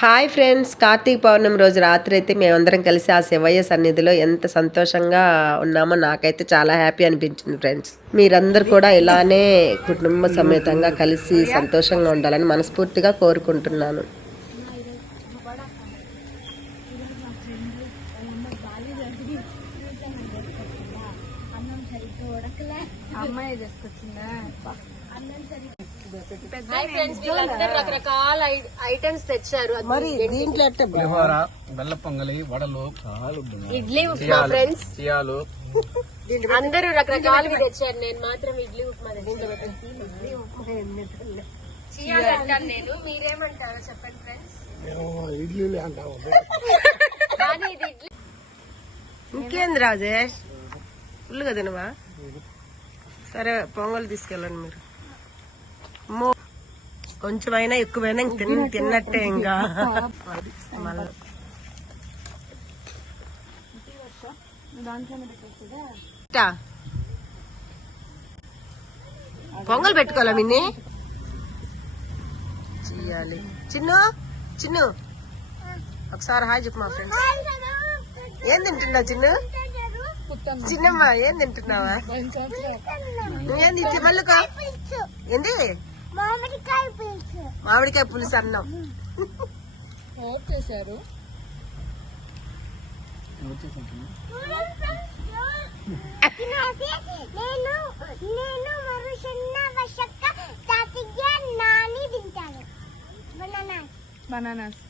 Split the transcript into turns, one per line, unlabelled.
Hi friends Karthika పౌర్ణమి రోజు రాత్రి అయితే మేమందరం కలిసి ఆ శివయ్య సన్నిధిలో ఎంత సంతోషంగా ఉన్నామో నాకైతే చాలా హ్యాపీ అనిపించింది ఫ్రెండ్స్. మీరందరూ కూడా ఇలానే కుటుంబ సమేతంగా కలిసి సంతోషంగా ఉండాలని మనస్ఫూర్తిగా కోరుకుంటున్నాను.
అమ్మాయి
రకరకాల ఐటమ్స్ తెచ్చారు.
మరి దీంట్లో
పులిహోర బెల్ల పొంగలి వడలు
ఇడ్లీ ఉప్మా ఫ్రెండ్స్
చియాలు
అందరూ రకరకాలుగా తెచ్చారు. నేను మాత్రం ఇడ్లీ ఉప్మా తెచ్చాను. చియాలు అంటాను నేను. మీరేమంటారో చెప్పండి ఫ్రెండ్స్ కానీ ఇది ఇడ్లీ.
ఇంకేంది రాజేష్? ఫుల్గా తినవా? సరే పొంగల్ తీసుకెళ్ళండి మీరు. కొంచెమైనా ఎక్కువైనా ఇంక తిన్న తిన్నట్టే ఇంకా. మళ్ళా. పొంగల్ పెట్టుకోవాలా మిన్ని? చెయ్యాలి చిన్ను చిన్ను. ఒకసారి హాయ్ చెప్పు మా ఫ్రెండ్స్. ఏం తింటున్నావు చిన్ను? చిన్నమ్మ ఏం తింటున్నావా? నువ్వేంది ఇచ్చి మళ్ళుకో ఏంది? మామిడికాయ పులుసు. అన్నం.
చేశారు
నేను నేను మరు చిన్న వశక్క తాతయ్య నాని తింటాను.
బనానాస్